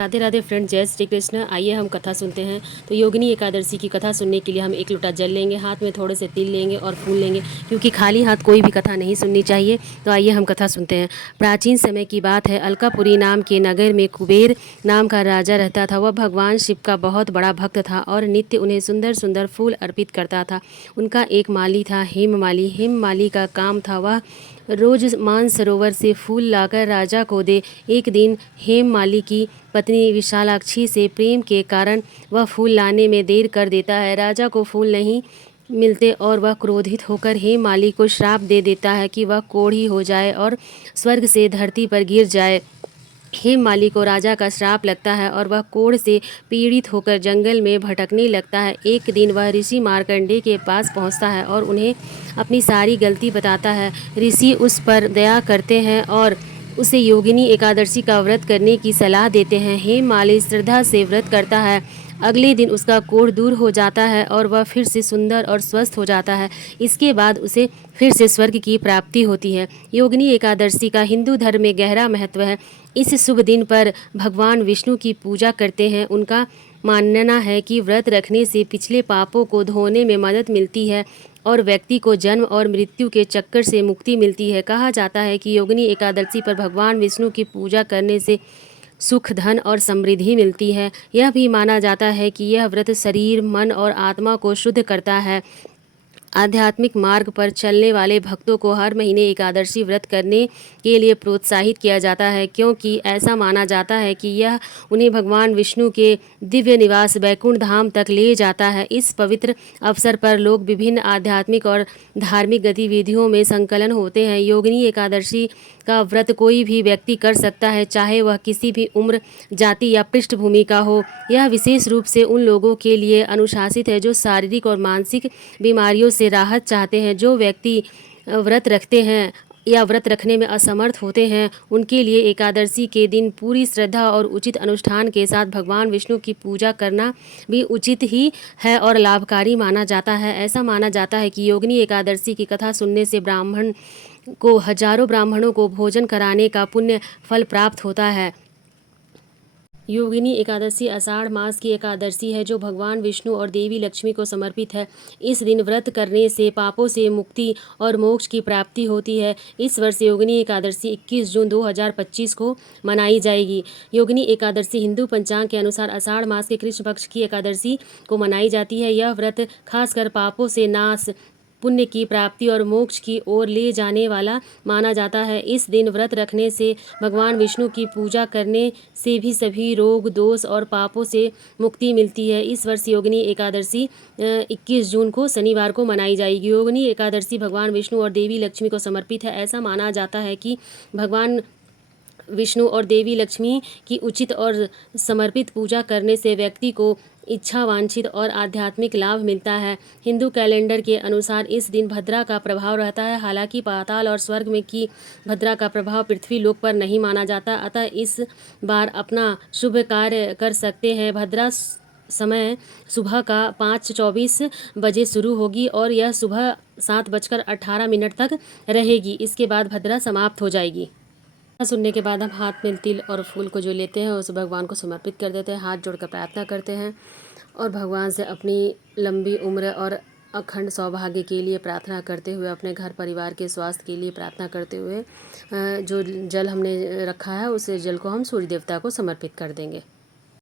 Radhe Radhe friend, जय श्री कृष्ण। आइए हम कथा सुनते हैं। तो योगिनी एकादशी की कथा सुनने के लिए हम एक लोटा जल लेंगे, हाथ में थोड़े से तिल लेंगे और फूल लेंगे, क्योंकि खाली हाथ कोई भी कथा नहीं सुननी चाहिए। तो आइए हम कथा सुनते हैं। प्राचीन समय की बात है। अलकापुरी नाम के नगर में कुबेर नाम का राजा रहता था। वह भगवान शिव का बहुत बड़ा भक्त था और नित्य उन्हें सुंदर सुंदर फूल अर्पित करता था। उनका एक माली था, हेममाली। हेममाली का काम था वह रोज मानसरोवर से फूल लाकर राजा को दे। एक दिन हेममाली की पत्नी विशालाक्षी से प्रेम के कारण वह फूल लाने में देर कर देता है। राजा को फूल नहीं मिलते और वह क्रोधित होकर हेममाली को श्राप दे देता है कि वह कोढ़ी हो जाए और स्वर्ग से धरती पर गिर जाए। हेममाली को राजा का श्राप लगता है और वह कोढ़ से पीड़ित होकर जंगल में भटकने लगता है। एक दिन वह ऋषि मार्कंडेय के पास पहुंचता है और उन्हें अपनी सारी गलती बताता है। ऋषि उस पर दया करते हैं और उसे योगिनी एकादशी का व्रत करने की सलाह देते हैं। हेममाली श्रद्धा से व्रत करता है। अगले दिन उसका कोढ़ दूर हो जाता है और वह फिर से सुंदर और स्वस्थ हो जाता है। इसके बाद उसे फिर से स्वर्ग की प्राप्ति होती है। योगिनी एकादशी का हिंदू धर्म में गहरा महत्व है। इस शुभ दिन पर भगवान विष्णु की पूजा करते हैं। उनका मानना है कि व्रत रखने से पिछले पापों को धोने में मदद मिलती है और व्यक्ति को जन्म और मृत्यु के चक्कर से मुक्ति मिलती है। कहा जाता है कि योगिनी एकादशी पर भगवान विष्णु की पूजा करने से सुख, धन और समृद्धि मिलती है। यह भी माना जाता है कि यह व्रत शरीर, मन और आत्मा को शुद्ध करता है। आध्यात्मिक मार्ग पर चलने वाले भक्तों को हर महीने एकादशी व्रत करने के लिए प्रोत्साहित किया जाता है, क्योंकि ऐसा माना जाता है कि यह उन्हें भगवान विष्णु के दिव्य निवास बैकुंठ धाम तक ले जाता है। इस पवित्र अवसर पर लोग विभिन्न आध्यात्मिक और धार्मिक गतिविधियों में संकलन होते हैं। योगिनी एकादशी का व्रत कोई भी व्यक्ति कर सकता है, चाहे वह किसी भी उम्र, जाति या पृष्ठभूमि का हो। यह विशेष रूप से उन लोगों के लिए अनुशासित है जो शारीरिक और मानसिक बीमारियों से राहत चाहते हैं। जो व्यक्ति व्रत रखते हैं या व्रत रखने में असमर्थ होते हैं, उनके लिए एकादशी के दिन पूरी श्रद्धा और उचित अनुष्ठान के साथ भगवान विष्णु की पूजा करना भी उचित ही है और लाभकारी माना जाता है। ऐसा माना जाता है कि योगिनी एकादशी की कथा सुनने से ब्राह्मण को हजारों ब्राह्मणों को भोजन कराने का पुण्य फल प्राप्त होता है। योगिनी एकादशी आषाढ़ मास की एकादशी है जो भगवान विष्णु और देवी लक्ष्मी को समर्पित है। इस दिन व्रत करने से पापों से मुक्ति और मोक्ष की प्राप्ति होती है। इस वर्ष योगिनी एकादशी 21 जून 2025 को मनाई जाएगी। योगिनी एकादशी हिंदू पंचांग के अनुसार आषाढ़ मास के कृष्ण पक्ष की एकादशी को मनाई जाती है। यह व्रत खासकर पापों से नाश, पुण्य की प्राप्ति और मोक्ष की ओर ले जाने वाला माना जाता है। इस दिन व्रत रखने से, भगवान विष्णु की पूजा करने से भी सभी रोग, दोष और पापों से मुक्ति मिलती है। इस वर्ष योगिनी एकादशी 21 जून को शनिवार को मनाई जाएगी। योगिनी एकादशी भगवान विष्णु और देवी लक्ष्मी को समर्पित है। ऐसा माना जाता है कि भगवान विष्णु और देवी लक्ष्मी की उचित और समर्पित पूजा करने से व्यक्ति को इच्छा वांछित और आध्यात्मिक लाभ मिलता है। हिंदू कैलेंडर के अनुसार इस दिन भद्रा का प्रभाव रहता है। हालांकि पाताल और स्वर्ग में की भद्रा का प्रभाव पृथ्वी लोक पर नहीं माना जाता, अतः इस बार अपना शुभ कार्य कर सकते हैं। भद्रा समय सुबह का 5:24 बजे शुरू होगी और यह सुबह 7:18 तक रहेगी। इसके बाद भद्रा समाप्त हो जाएगी। सुनने के बाद हम हाथ में तिल और फूल को जो लेते हैं उसे भगवान को समर्पित कर देते हैं, हाथ जोड़कर प्रार्थना करते हैं और भगवान से अपनी लंबी उम्र और अखंड सौभाग्य के लिए प्रार्थना करते हुए, अपने घर परिवार के स्वास्थ्य के लिए प्रार्थना करते हुए जो जल हमने रखा है उस जल को हम सूर्य देवता को समर्पित कर देंगे।